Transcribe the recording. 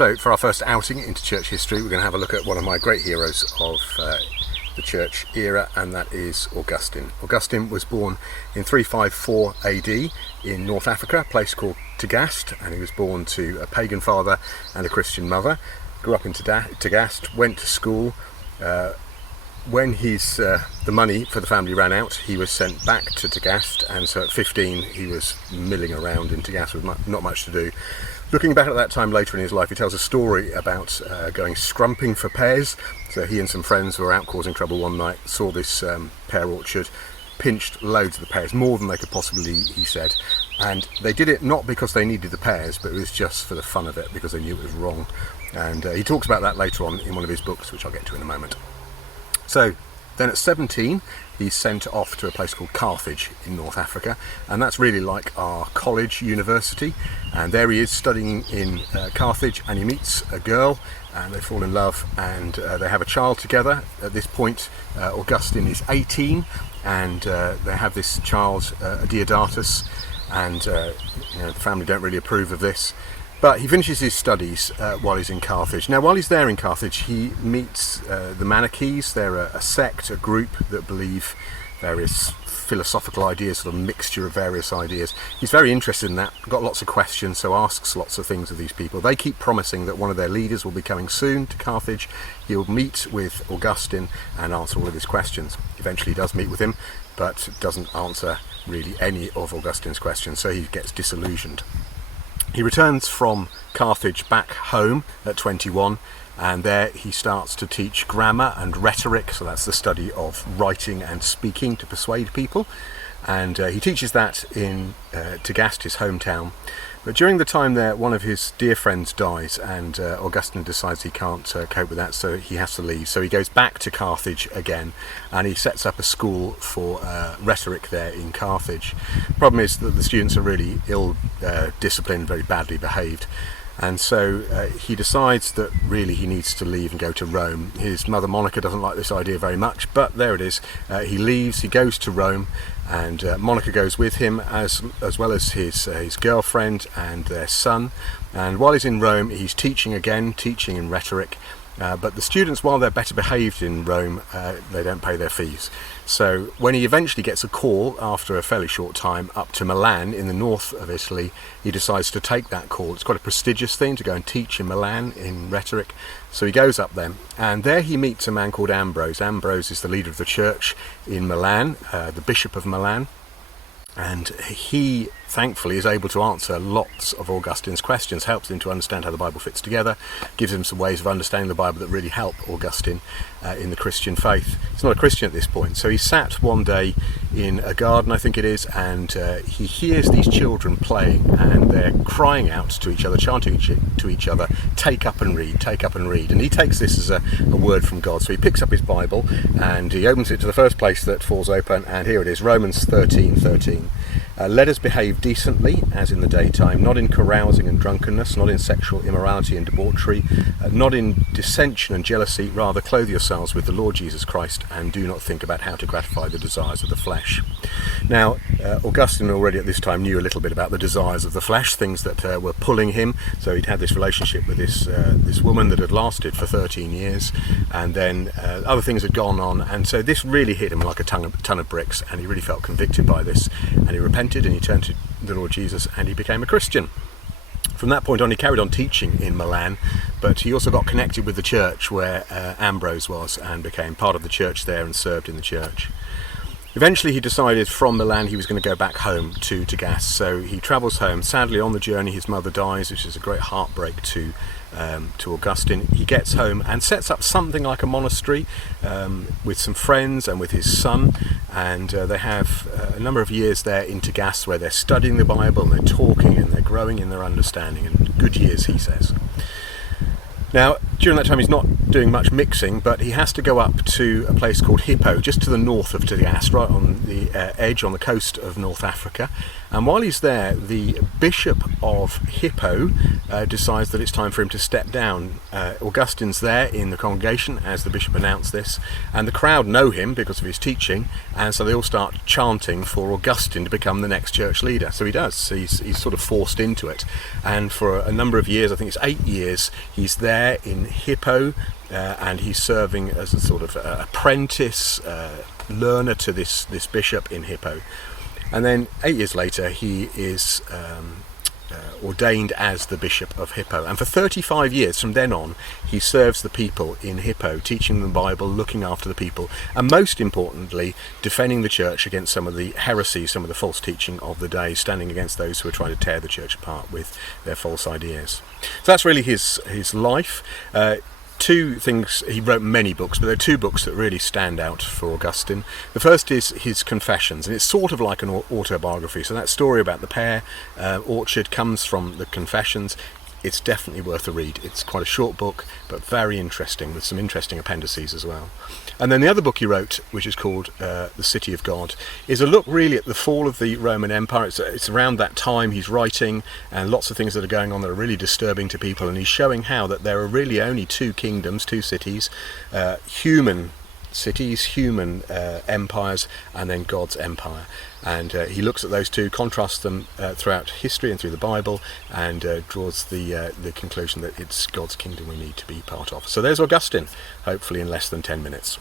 So for our first outing into church history, we're going to have a look at one of my great heroes of the church era, and that is Augustine. Augustine was born in 354 AD in North Africa, a place called Tagaste, and he was born to a pagan father and a Christian mother. Grew up in Tagaste, went to school. When the money for the family ran out, he was sent back to Tagaste, and so at 15 he was milling around in Tagaste with not much to do. Looking back at that time later in his life, he tells a story about going scrumping for pears. So he and some friends were out causing trouble one night, saw this pear orchard, pinched loads of the pears, more than they could possibly eat, he said. And they did it not because they needed the pears, but it was just for the fun of it, because they knew it was wrong. And he talks about that later on in one of his books, which I'll get to in a moment. So then at 17, he's sent off to a place called Carthage in North Africa, and that's really like our college university. And there he is studying in Carthage, and he meets a girl, and they fall in love, and they have a child together. At this point, Augustine is 18, and they have this child, Deodatus, and the family don't really approve of this. But he finishes his studies while he's in Carthage. Now, while he's there in Carthage, he meets the Manichees. They're a sect, a group that believe various philosophical ideas, sort of mixture of various ideas. He's very interested in that, got lots of questions, so asks lots of things of these people. They keep promising that one of their leaders will be coming soon to Carthage. He'll meet with Augustine and answer all of his questions. Eventually he does meet with him, but doesn't answer really any of Augustine's questions, so he gets disillusioned. He returns from Carthage back home at 21, and there he starts to teach grammar and rhetoric, so that's the study of writing and speaking to persuade people. And he teaches that in Tagaste, his hometown. But during the time there, one of his dear friends dies, and Augustine decides he can't cope with that, so he has to leave. So he goes back to Carthage again, and he sets up a school for rhetoric there in Carthage. Problem is that the students are really ill-disciplined, very badly behaved. And so he decides that really he needs to leave and go to Rome. His mother Monica doesn't like this idea very much, but there it is. He leaves, he goes to Rome, and Monica goes with him, as well as his girlfriend and their son. And while he's in Rome, he's teaching in rhetoric. But the students, while they're better behaved in Rome, they don't pay their fees. So when he eventually gets a call after a fairly short time up to Milan in the north of Italy, he decides to take that call. It's quite a prestigious thing to go and teach in Milan in rhetoric. So he goes up there, and there he meets a man called Ambrose. Ambrose is the leader of the church in Milan, the Bishop of Milan. And he, thankfully, is able to answer lots of Augustine's questions, helps him to understand how the Bible fits together, gives him some ways of understanding the Bible that really help Augustine in the Christian faith. He's not a Christian at this point, so he sat one day in a garden, I think it is, and he hears these children playing, and they're crying out to each other, chanting to each other, take up and read, take up and read. And he takes this as a word from God, so he picks up his Bible, and he opens it to the first place that falls open, and here it is, Romans 13:13. Let us behave decently, as in the daytime, not in carousing and drunkenness, not in sexual immorality and debauchery, not in dissension and jealousy. Rather, clothe yourselves with the Lord Jesus Christ, and do not think about how to gratify the desires of the flesh. Now, Augustine already at this time knew a little bit about the desires of the flesh, things that were pulling him. So he'd had this relationship with this woman that had lasted for 13 years, and then other things had gone on, and so this really hit him like a ton of bricks, and he really felt convicted by this, and he repented, and he turned to the Lord Jesus, and he became a Christian. From that point on, he carried on teaching in Milan, but he also got connected with the church where Ambrose was, and became part of the church there and served in the church. Eventually he decided from Milan he was going to go back home to Tagaste, so he travels home. Sadly, on the journey his mother dies, which is a great heartbreak to Augustine. He gets home and sets up something like a monastery with some friends and with his son, and they have a number of years there in Tagaste where they're studying the Bible and they're talking and they're growing in their understanding, and good years, he says. Now, during that time he's not doing much mixing, but he has to go up to a place called Hippo, just to the north of Tagaste, right on the edge, on the coast of North Africa. And while he's there, the Bishop of Hippo decides that it's time for him to step down. Augustine's there in the congregation as the bishop announced this, and the crowd know him because of his teaching, and so they all start chanting for Augustine to become the next church leader. So he does. He's sort of forced into it, and for a number of years, I think it's 8 years, he's there in Hippo, and he's serving as a sort of apprentice learner to this bishop in Hippo. And then 8 years later, he is ordained as the Bishop of Hippo. And for 35 years from then on, he serves the people in Hippo, teaching them the Bible, looking after the people, and most importantly, defending the church against some of the heresies, some of the false teaching of the day, standing against those who are trying to tear the church apart with their false ideas. So that's really his life. Two things, he wrote many books, but there are two books that really stand out for Augustine. The first is his Confessions, and it's sort of like an autobiography. So that story about the pear orchard comes from the Confessions. It's definitely worth a read. It's quite a short book, but very interesting, with some interesting appendices as well. And then the other book he wrote, which is called The City of God, is a look really at the fall of the Roman Empire. It's around that time he's writing, and lots of things that are going on that are really disturbing to people, and he's showing how that there are really only two kingdoms, two cities, human cities, human empires, and then God's empire. And he looks at those two, contrasts them throughout history and through the Bible, and draws the conclusion that it's God's kingdom we need to be part of. So there's Augustine, hopefully in less than 10 minutes.